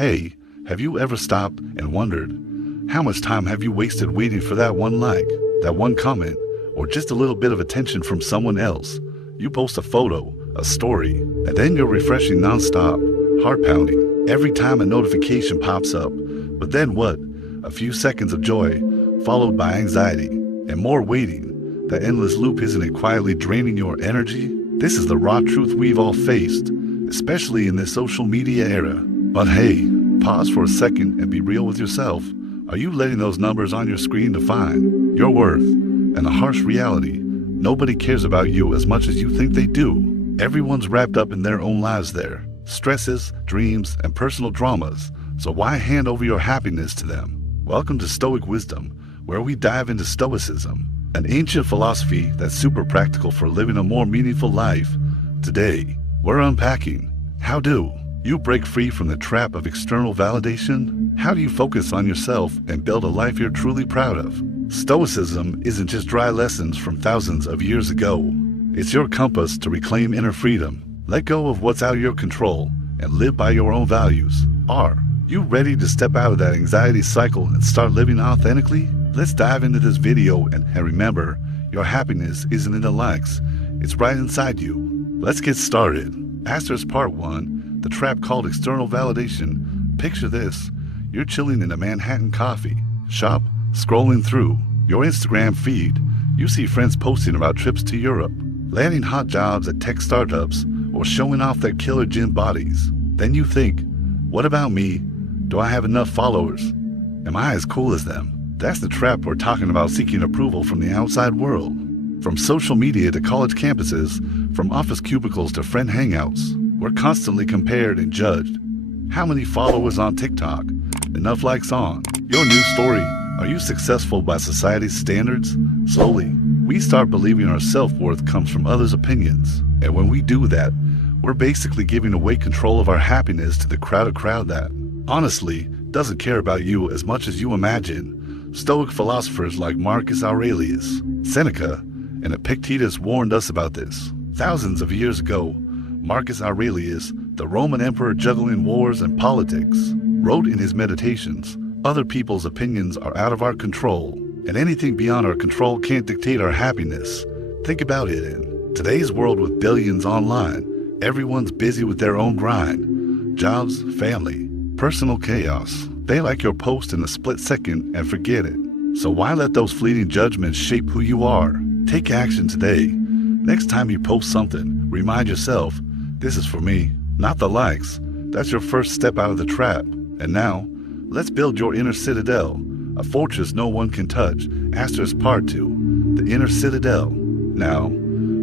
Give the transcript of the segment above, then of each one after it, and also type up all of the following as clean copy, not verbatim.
Hey, have you ever stopped and wondered, how much time have you wasted waiting for that one like, that one comment, or just a little bit of attention from someone else? You post a photo, a story, and then you're refreshing nonstop, heart pounding, every time a notification pops up. But then what? A few seconds of joy, followed by anxiety, and more waiting. That endless loop, isn't it quietly draining your energy? This is the raw truth we've all faced, especially in this social media era. But hey, pause for a second and be real with yourself. Are you letting those numbers on your screen define your worth? And the harsh reality, nobody cares about you as much as you think they do. Everyone's wrapped up in their own lives there, stresses, dreams, and personal dramas. So why hand over your happiness to them? Welcome to Stoic Wisdom, where we dive into Stoicism, an ancient philosophy that's super practical for living a more meaningful life. Today, we're unpacking, how do you break free from the trap of external validation? How do you focus on yourself and build a life you're truly proud of? Stoicism isn't just dry lessons from thousands of years ago. It's your compass to reclaim inner freedom. Let go of what's out of your control and live by your own values. Are you ready to step out of that anxiety cycle and start living authentically? Let's dive into this video and remember, your happiness isn't in the likes, it's right inside you. Let's get started. Asterisk Part 1, the trap called external validation. Picture this, you're chilling in a Manhattan coffee shop, scrolling through your Instagram feed. You see friends posting about trips to Europe, landing hot jobs at tech startups, or showing off their killer gym bodies. Then you think, what about me? Do I have enough followers? Am I as cool as them? That's the trap we're talking about, seeking approval from the outside world. From social media to college campuses, from office cubicles to friend hangouts, we're constantly compared and judged. How many followers on TikTok? Enough likes on your new story? Are you successful by society's standards? Slowly, we start believing our self-worth comes from others' opinions. And when we do that, we're basically giving away control of our happiness to the crowd that, honestly, doesn't care about you as much as you imagine. Stoic philosophers like Marcus Aurelius, Seneca, and Epictetus warned us about this. Thousands of years ago, Marcus Aurelius, the Roman emperor juggling wars and politics, wrote in his Meditations, other people's opinions are out of our control, and anything beyond our control can't dictate our happiness. Think about it. In today's world with billions online, everyone's busy with their own grind, jobs, family, personal chaos. They like your post in a split second and forget it. So why let those fleeting judgments shape who you are? Take action today. Next time you post something, remind yourself, this is for me, not the likes. That's your first step out of the trap. And now, let's build your inner citadel, a fortress no one can touch. Asterisk Part 2, the inner citadel. Now,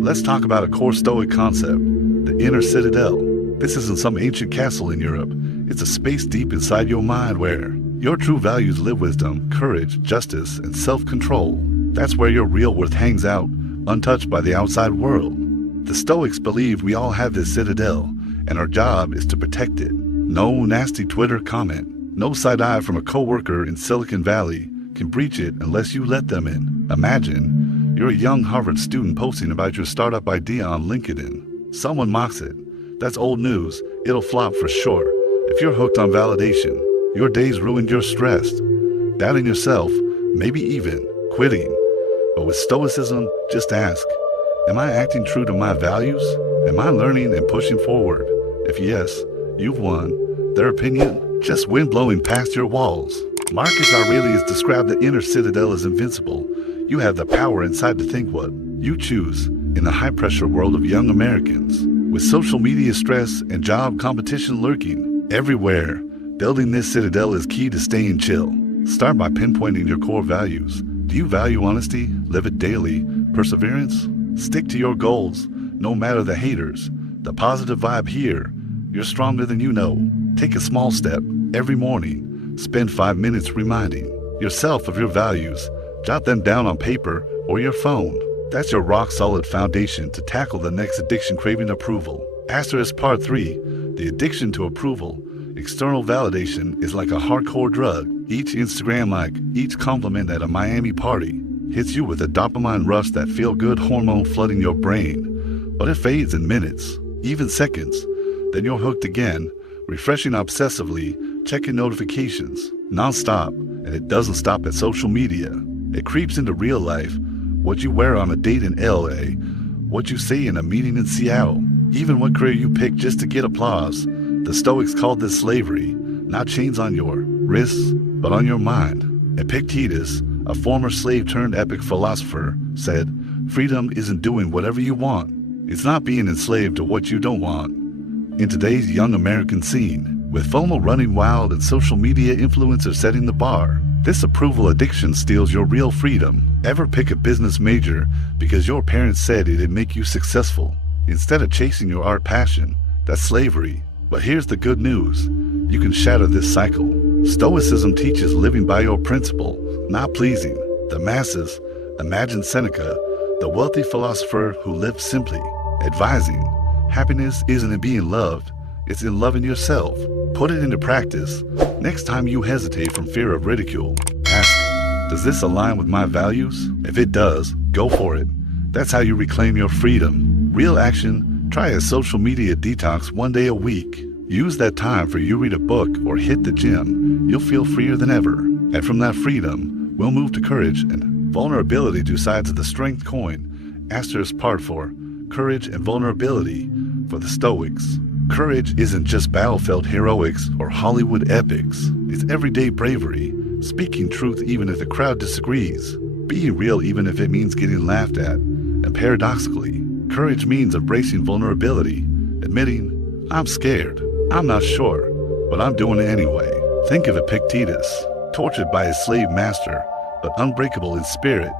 let's talk about a core Stoic concept, the inner citadel. This isn't some ancient castle in Europe. It's a space deep inside your mind where your true values live: wisdom, courage, justice, and self-control. That's where your real worth hangs out, untouched by the outside world. The Stoics believe we all have this citadel, and our job is to protect it. No nasty Twitter comment, no side eye from a coworker in Silicon Valley can breach it unless you let them in. Imagine you're a young Harvard student posting about your startup idea on LinkedIn. Someone mocks it. That's old news. It'll flop for sure. If you're hooked on validation, your day's ruined, you're stressed, doubting yourself, maybe even quitting. But with Stoicism, just ask, am I acting true to my values? Am I learning and pushing forward? If yes, you've won. Their opinion, just wind blowing past your walls. Marcus Aurelius described the inner citadel as invincible. You have the power inside to think what you choose in the high-pressure world of young Americans. With social media stress and job competition lurking everywhere, building this citadel is key to staying chill. Start by pinpointing your core values. Do you value honesty? Live it daily. Perseverance? Stick to your goals, no matter the haters. The positive vibe here. You're stronger than you know. Take a small step every morning. Spend 5 minutes reminding yourself of your values. Jot them down on paper or your phone. That's your rock-solid foundation to tackle the next addiction, craving approval. Asterisk Part 3, the addiction to approval. External validation is like a hardcore drug. Each Instagram like, each compliment at a Miami party hits you with a dopamine rush, that feel-good hormone flooding your brain. But it fades in minutes, even seconds. Then you're hooked again, refreshing obsessively, checking notifications, nonstop, and it doesn't stop at social media. It creeps into real life, what you wear on a date in LA, what you say in a meeting in Seattle, even what career you pick just to get applause. The Stoics called this slavery, not chains on your wrists, but on your mind. Epictetus, a former slave turned epic philosopher, said, "Freedom isn't doing whatever you want. It's not being enslaved to what you don't want." In today's young American scene, with FOMO running wild and social media influencers setting the bar, this approval addiction steals your real freedom. Ever pick a business major because your parents said it'd make you successful, instead of chasing your art passion? That's slavery. But here's the good news. You can shatter this cycle. Stoicism teaches living by your principle, not pleasing the masses. Imagine Seneca, the wealthy philosopher who lived simply, advising, happiness isn't in being loved, it's in loving yourself. Put it into practice. Next time you hesitate from fear of ridicule, ask, does this align with my values? If it does, go for it. That's how you reclaim your freedom. Real action. Try a social media detox 1 day a week. Use that time for you read a book or hit the gym. You'll feel freer than ever. And from that freedom, we'll move to courage and vulnerability, two sides of the strength coin. Asterisk part for courage and vulnerability for the Stoics. Courage isn't just battlefield heroics or Hollywood epics. It's everyday bravery, speaking truth even if the crowd disagrees, being real even if it means getting laughed at. And paradoxically, courage means embracing vulnerability, admitting, I'm scared, I'm not sure, but I'm doing it anyway. Think of Epictetus, tortured by his slave master, but unbreakable in spirit.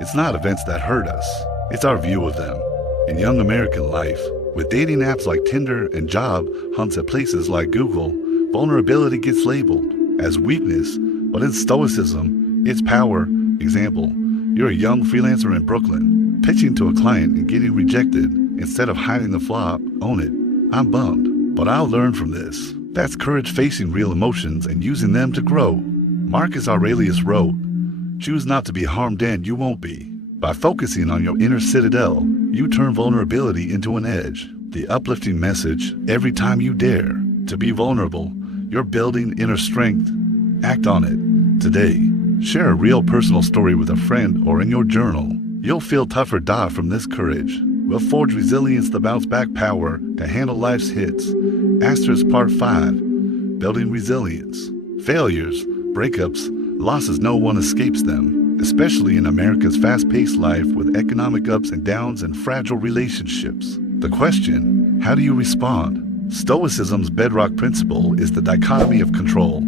It's not events that hurt us, it's our view of them. In young American life, with dating apps like Tinder and job hunts at places like Google, vulnerability gets labeled as weakness, but in Stoicism, it's power. Example, you're a young freelancer in Brooklyn, pitching to a client and getting rejected. Instead of hiding the flaw, own it. I'm bummed, but I'll learn from this. That's courage, facing real emotions and using them to grow. Marcus Aurelius wrote, choose not to be harmed and you won't be. By focusing on your inner citadel, you turn vulnerability into an edge. The uplifting message, every time you dare to be vulnerable, you're building inner strength. Act on it today. Share a real personal story with a friend or in your journal. You'll feel tougher from this courage. We'll forge resilience, the bounce back power to handle life's hits. Asterisk part 5, building resilience. Failures, breakups, losses, no one escapes them, especially in America's fast-paced life with economic ups and downs and fragile relationships. The question, how do you respond? Stoicism's bedrock principle is the dichotomy of control.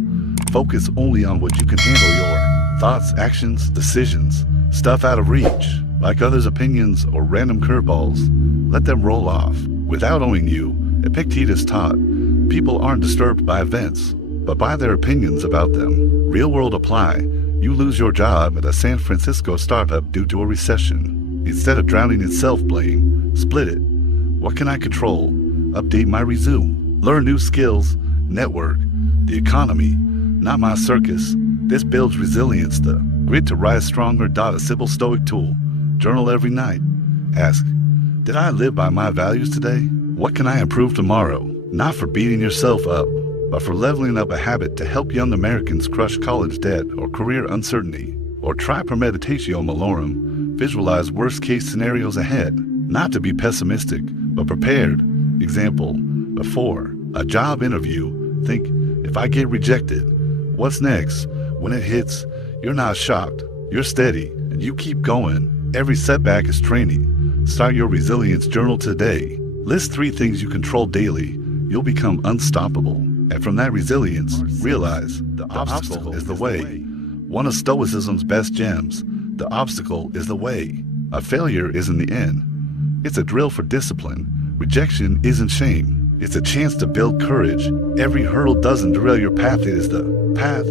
Focus only on what you can handle, your thoughts, actions, decisions, stuff out of reach. Like others' opinions or random curveballs, let them roll off. Without owning you, Epictetus taught, people aren't disturbed by events, but by their opinions about them. Real world apply. You lose your job at a San Francisco startup due to a recession. Instead of drowning in self-blame, split it. What can I control? Update my resume. Learn new skills. Network. The economy, not my circus. This builds resilience, the grit to rise stronger. A simple Stoic tool. Journal every night. Ask, did I live by my values today? What can I improve tomorrow? Not for beating yourself up, but for leveling up a habit to help young Americans crush college debt or career uncertainty. Or try premeditatio malorum, visualize worst-case scenarios ahead. Not to be pessimistic, but prepared. Example, before a job interview, think, if I get rejected, what's next? When it hits, you're not shocked, you're steady, and you keep going. Every setback is training. Start your resilience journal today. List 3 things you control daily. You'll become unstoppable. And from that resilience, realize the obstacle is the way. One of Stoicism's best gems, the obstacle is the way. A failure isn't the end. It's a drill for discipline. Rejection isn't shame. It's a chance to build courage. Every hurdle doesn't derail your path. It is the path.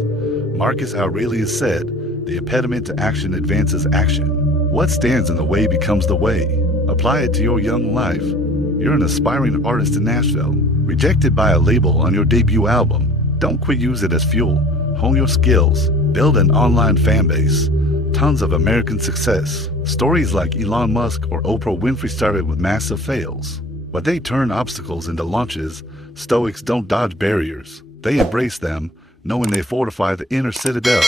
Marcus Aurelius said, the impediment to action advances action. What stands in the way becomes the way. Apply it to your young life. You're an aspiring artist in Nashville, rejected by a label on your debut album. Don't quit, use it as fuel. Hone your skills. Build an online fan base. Tons of American success. Stories like Elon Musk or Oprah Winfrey started with massive fails, but they turn obstacles into launches. Stoics don't dodge barriers. They embrace them, knowing they fortify the inner citadel.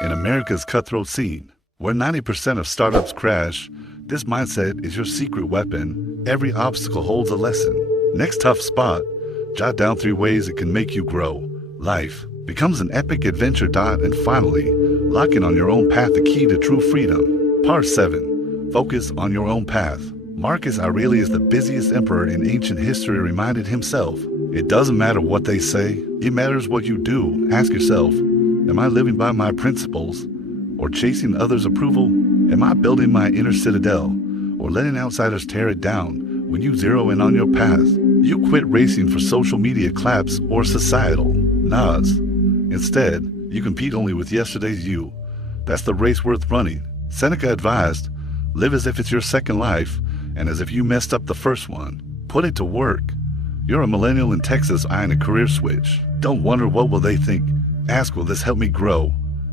In America's cutthroat scene, where 90% of startups crash, this mindset is your secret weapon. Every obstacle holds a lesson. Next tough spot, jot down 3 ways it can make you grow. Life becomes an epic adventure. And finally, lock in on your own path, the key to true freedom. Part 7. Focus on your own path. Marcus Aurelius, the busiest emperor in ancient history, reminded himself, it doesn't matter what they say, it matters what you do. Ask yourself, am I living by my principles or chasing others' approval? Am I building my inner citadel or letting outsiders tear it down? When you zero in on your path, you quit racing for social media claps or societal nods. Instead, you compete only with yesterday's you. That's the race worth running. Seneca advised, live as if it's your second life and as if you messed up the first one. Put it to work. You're a millennial in Texas eyeing a career switch. Don't wonder what will they think. Ask, will this help me grow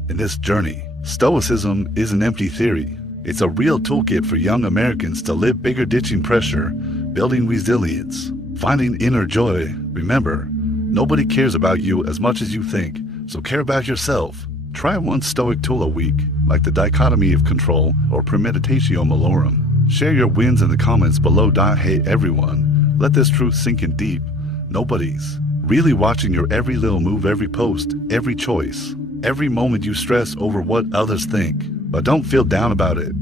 in this journey? Stoicism is an empty theory. It's a real toolkit for young Americans to live bigger, ditching pressure, building resilience, finding inner joy. Remember, nobody cares about you as much as you think, so care about yourself. Try one Stoic tool a week, like the dichotomy of control or premeditatio malorum. Share your wins in the comments below. Hey everyone, let this truth sink in deep. Nobody's really watching your every little move, every post, every choice, every moment you stress over what others think. But don't feel down about it.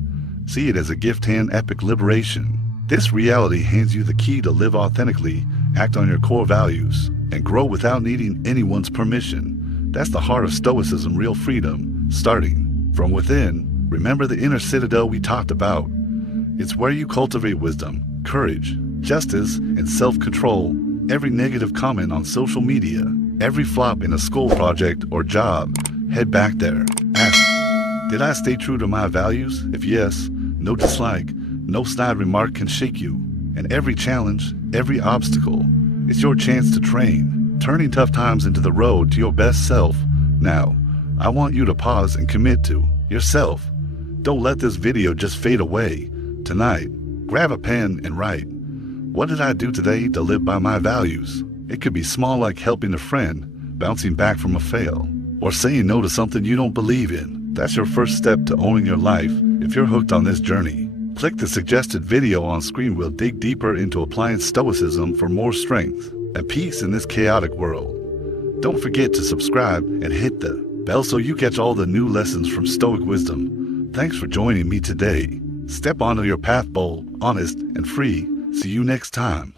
See it as a gift and epic liberation. This reality hands you the key to live authentically, act on your core values, and grow without needing anyone's permission. That's the heart of Stoicism, real freedom, starting from within. Remember the inner citadel we talked about. It's where you cultivate wisdom, courage, justice, and self-control. Every negative comment on social media, every flop in a school project or job, head back there. Ask, did I stay true to my values? If yes, no dislike, no snide remark can shake you. And every challenge, every obstacle, it's your chance to train, turning tough times into the road to your best self. Now, I want you to pause and commit to yourself. Don't let this video just fade away. Tonight, grab a pen and write, what did I do today to live by my values? It could be small, like helping a friend, bouncing back from a fail, or saying no to something you don't believe in. That's your first step to owning your life. If you're hooked on this journey, click the suggested video on screen. We'll dig deeper into applying Stoicism for more strength and peace in this chaotic world. Don't forget to subscribe and hit the bell so you catch all the new lessons from Stoic wisdom. Thanks for joining me today. Step onto your path bold, honest, and free. See you next time.